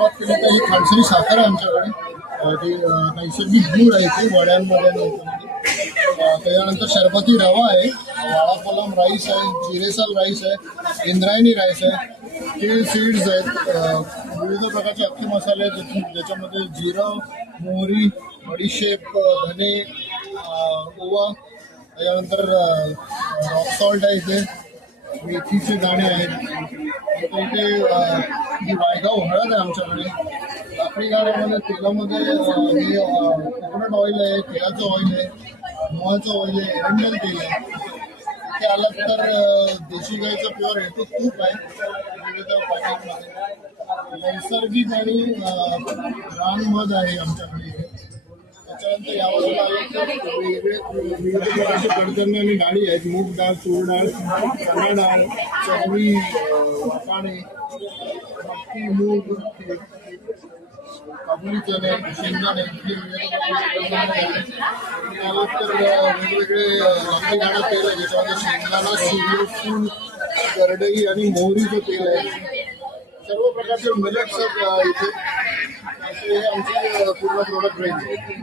सुरुवात केली तर ही खालसरी साखर आहे आमच्याकडे. ती नैसर्गिक गूळ आहे ती वड्यांमध्ये आणि याच्यामध्ये. त्याच्यानंतर शरबती रवा आहे, वाळाफलम राईस आहे, जिरेसाल राईस आहे, इंद्रायणी राईस आहे, तीळ सीड्स आहेत, विविध प्रकारचे अख्खे मसाले आहेत ज्याच्यामध्ये जिरं, मोहरी, बडीशेप, धने, ओवा. त्याच्यानंतर रॉक सॉल्ट आहे इथे, मेथीचे दाणे आहेत. इथे ही वायगाव हळद आहे आमच्याकडे. लाकडी गाड्यामध्ये तेलामध्ये हे कोकोनट ऑइल आहे, तिळाचं ऑइल आहे, मोहाचं ऑइल आहे, एरंडेल तेल आहे. ते आलं तर देशी गाईचं प्युअर हेतू तूप आहे विविध पॅकेटमध्ये. नैसर्गिक आणि रानमध आहे आमच्याकडे. त्याच्यानंतर यावर आलं तर विविध प्रकारचे कडधान्य आणि डाळी आहेत. मूग डाळ, तूर डाळ, चणा डाळ, चवळी, वाटाणे, मटकी, मूग, काबुली चणे, शेंगदाणे, त्यानंतर वेगवेगळे लाकडी गाडा तेल आहे ज्याच्यामध्ये शेंगदाणा, सूर्यफूल, करडई आणि मोहरीचं तेल आहे. सर्व प्रकारचे मिलेट्स इथे. असे आमचे पूर्ण प्रोडक्ट रेंज आहे.